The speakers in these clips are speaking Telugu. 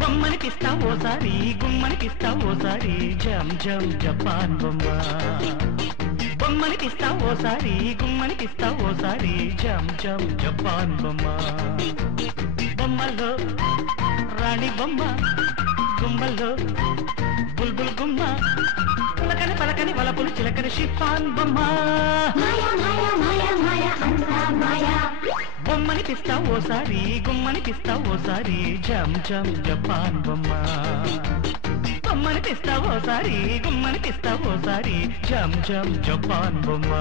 బొమ్మనికిస్తావు ఓసారి గుమ్మనికిస్తావు ఓసారి జమ్ జమ్ జపాన్ బొమ్మ బొమ్మనికిస్తావు ఓసారి గుమ్మనికిస్తావు ఓసారి జమ్ జమ్ జపాన్ బొమ్మ బొమ్మల్లో రాణి బొమ్మ గుమ్మల్లో బుల్బుల్ గుమ్మ పలకని పలకని వలపులు చిలకని షిఫాన్ బొమ్మ బొమ్మనికిస్తావు ఓసారి గుమ్మనికిస్తావు ఓసారి జమ్ జమ్ జపాన్ బొమ్మ బొమ్మనికిస్తావు ఓసారి గుమ్మనికిస్తావు ఓసారి జమ్ జమ్ జపాన్ బొమ్మ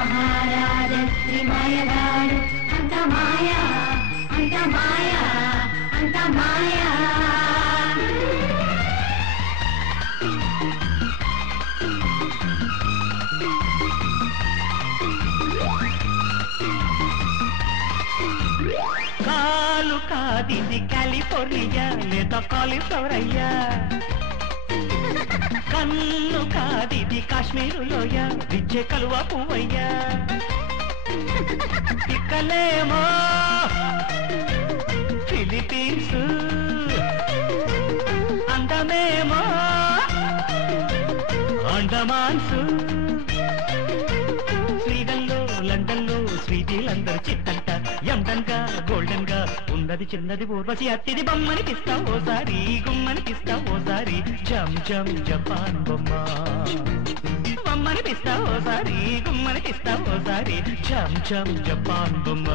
మహారాజశ్రీ మాయగాడు అంత మాయా అంత మాయా అంత మాయా కాలు కాదిది కాలిఫోర్నియా లేదా కాలిఫ్లవర్ అయ్యా కన్ను కాదిది కాశ్మీరు లోయ విద్య కలువ పువ్వయ్యా ఇక్కలేమో ఫిలిపీన్స్ అందమేమో అండమాన్స్ శ్రీలంలో లండన్లో శ్రీలందరూ చిత్తంట ఎండన్ గా గోల్డెన్ గా ఉన్నది చిన్నది ఊర్వశి అత్తిది బొమ్మనికిస్తావు ఓసారి గుమ్మనికిస్తావు ఓసారి జమ్ జమ్ జపాన్ బొమ్మ బొమ్మనికిస్తావు ఓసారి గుమ్మనికిస్తావు ఓసారి జమ్ జమ్ జపాన్ బొమ్మ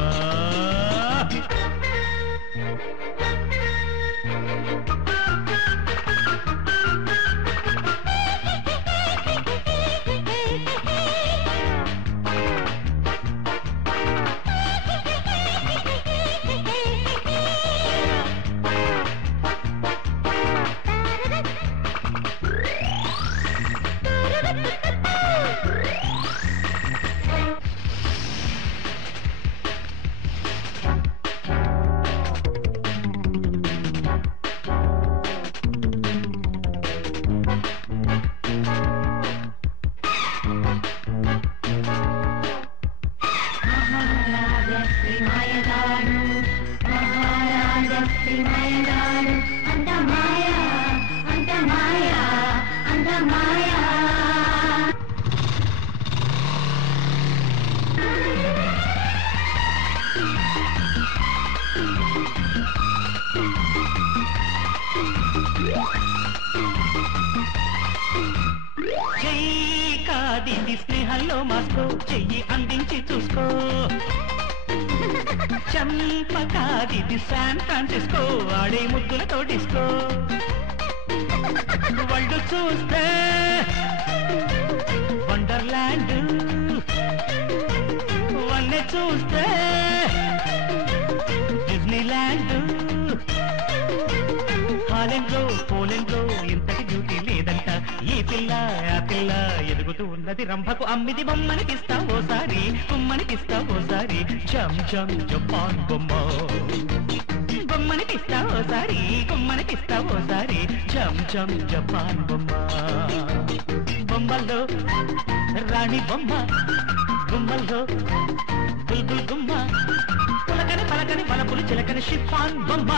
చెయ్యి కాదిది స్నేహంలో మాస్కో చెయ్యి అందించి చూసుకో చంప కాదిది శాన్ ఫ్రాన్సిస్కో ఆడే ముద్దులతో డిస్కో వరల్డ్ చూస్తే వండర్లాండ్ వన్నె చూస్తే డిజ్నీలాండ్ హాలెండ్ లో పోలెండ్ లో ఇంతటి బ్యూటీ లేదంట ఈ పిల్ల ఆ పిల్ల ఎదుగుతూ ఉన్నది రంభకు అమ్మిది బొమ్మనికిస్తావు ఓసారి గుమ్మనికిస్తావు ఓసారి జమ్ జమ్ జపాన్ బొమ్మ బొమ్మనికిస్తావు ఓసారి గుమ్మనికిస్తావు ఓసారి జమ్ జమ్ జపాన్ బొమ్మ బొమ్మల్లో రాణి బొమ్మ గుమ్మల్లో బుల్బుల్ గుమ్మ పలకని పలకని వలపులు చిలకని షిఫాన్ బొమ్మ